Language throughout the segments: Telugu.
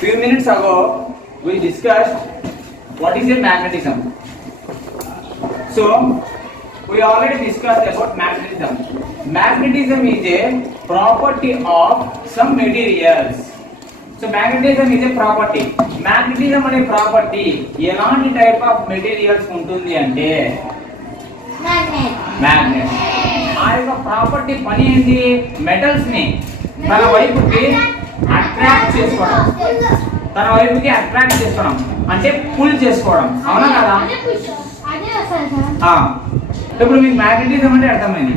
few minutes ago we discussed what is a magnetism. So we already discussed about magnetism. Magnetism is a property of some materials. So magnetism is a property. Magnetism అనే ప్రాపర్టీ ఎలాంటి టైప్ ఆఫ్ మెటీరియల్స్ ఉంటుంది అంటే మ్యాగ్నెట్. ఆ యొక్క ప్రాపర్టీ పని ఏంటి? మెటల్స్ ని తన వైపుకి అట్రాక్ట్ చేసుకోవడం, అంటే పుల్ చేసుకోవడం. అవునా కదా? ఇప్పుడు మీకు మ్యాగ్నెటిజం అంటే అర్థమైంది.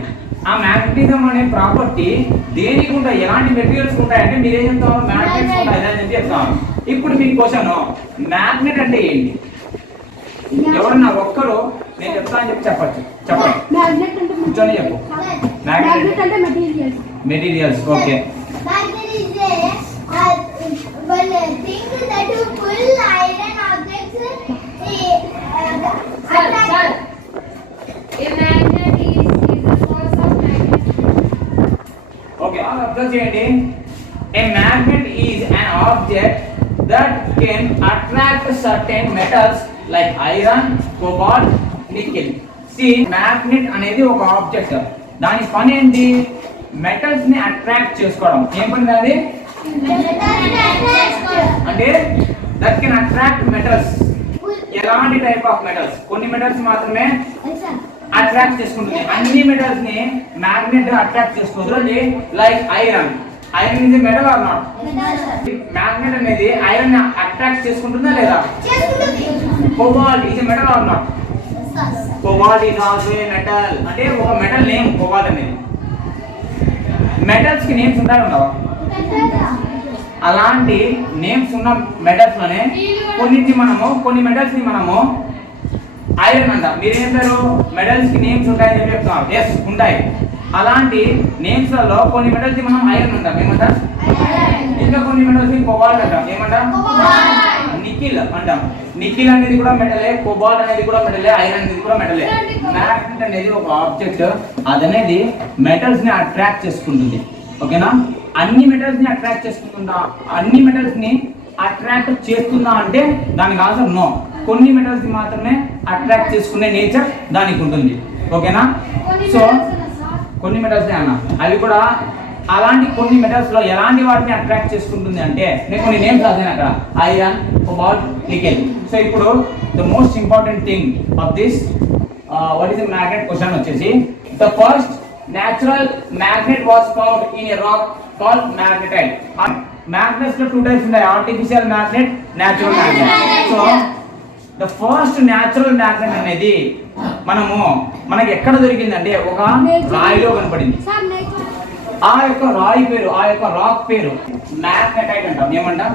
ఆ మ్యాగ్నెటిజం అనే ప్రాపర్టీ దేనికి ఉంటాయి, ఎలాంటి మెటీరియల్స్ ఉంటాయంటే మీరేం చెప్తారు? మ్యాగ్నెట్స్ ఉంటాయి అని చెప్పి చెప్తాను. ఇప్పుడు మీ క్వశ్చన్, మ్యాగ్నెట్ అంటే ఏంటి? ఎవరన్నా ఒక్కరు నేను చెప్తాను చెప్పి చెప్పచ్చు. చెప్పండి, కూర్చొని చెప్పు. మ్యాగ్నెట్ అంటే మెటీరియల్స్. ఓకే. Okay, observe చేయండి. A magnet is an object that can attract certain metals like iron, cobalt, nickel. See, magnet అనేది ఒక ఆబ్జెక్ట్. దాని పని ఏంటి? మెటల్స్ ని అట్రాక్ట్ చేసుకోవడం. ఏం పని అది? అంటే దట్ కెన్ అట్రాక్ట్ మెటల్స్. ఎలాంటి టైప్ ఆఫ్ మెటల్స్? కొన్ని మెటల్స్ మాత్రమే అట్రాక్ట్ చేసుకుంటుంది. అన్ని మెటల్స్ ని మ్యాగ్నెట్ అట్రాక్ట్ చేసుకుంటుంది. Like iron. Iron is metal or not? Magnet అనేది ఐరన్ అట్రాక్ట్ చేసుకుంటుందా లేదా? Cobalt is metal or not? Cobalt is also a metal. అంటే ఒక మెటల్ నేమ్ కోబాల్ట్ అనేది. మెటల్స్ కి నేమ్స్ ఉంటాయి ఉండవా? అలాంటి నేమ్స్ ఉన్న మెటల్స్ లోనే కొన్ని మెటల్స్ ని మనము ఐరన్ అంటాం. మీరేం పేరు? మెటల్స్ కి నేమ్స్ ఉంటాయని చెప్పి చెప్తాం. ఎస్, ఉంటాయి. అలాంటి నేమ్స్ లలో కొన్ని మెటల్స్ ని మనం ఐరన్ అంటాం. ఏమంటాం? ఇంకా కొన్ని మెటల్స్ ని కోబాల్ట్ అంటాం. ఏమంటాం? నికిల్ అంటాం. నికిల్ అనేది కూడా మెటలే, కోబాల్ట్ అనేది కూడా మెటలే, ఐరన్ అనేది కూడా మెటలే. మ్యాగ్నెట్ అనేది ఒక ఆబ్జెక్ట్. అదనేది మెటల్స్ ని అట్రాక్ట్ చేసుకుంటుంది. ఓకేనా? అన్ని మెటల్స్ ని అట్రాక్ట్ చేసుకుంటుందా? అన్ని మెటల్స్ ని అట్రాక్ట్ చేస్తుందా అంటే దానికి ఆన్సర్ నో. కొన్ని మెటల్స్ ని మాత్రమే అట్రాక్ట్ చేసుకునే నేచర్ దానికి ఉంటుంది. ఓకేనా? సో కొన్ని మెటల్స్ అన్న అవి కూడా అలాంటి కొన్ని మెటల్స్ లో ఎలాంటి వాటిని అట్రాక్ట్ చేసుకుంటుంది అంటే నేను కొన్ని నేమ్స్ రాసాను అక్కడ. Iron, cobalt, nickel. సో ఇప్పుడు the most important thing of this what is the magnet question వచ్చేసి, the first natural magnet was found in a rock called magnetite. Magnets లో 2 types ఉన్నాయి, artificial magnet, natural magnet. So the first natural magnet అనేది మనకి ఎక్కడ దొరికిందంటే ఒక రాయిలో కనపడింది. ఆ యొక్క రాయి పేరు, ఆ యొక్క రాక్ పేరు మ్యాగ్నెటైట్ అంటాం. ఏమంటాం?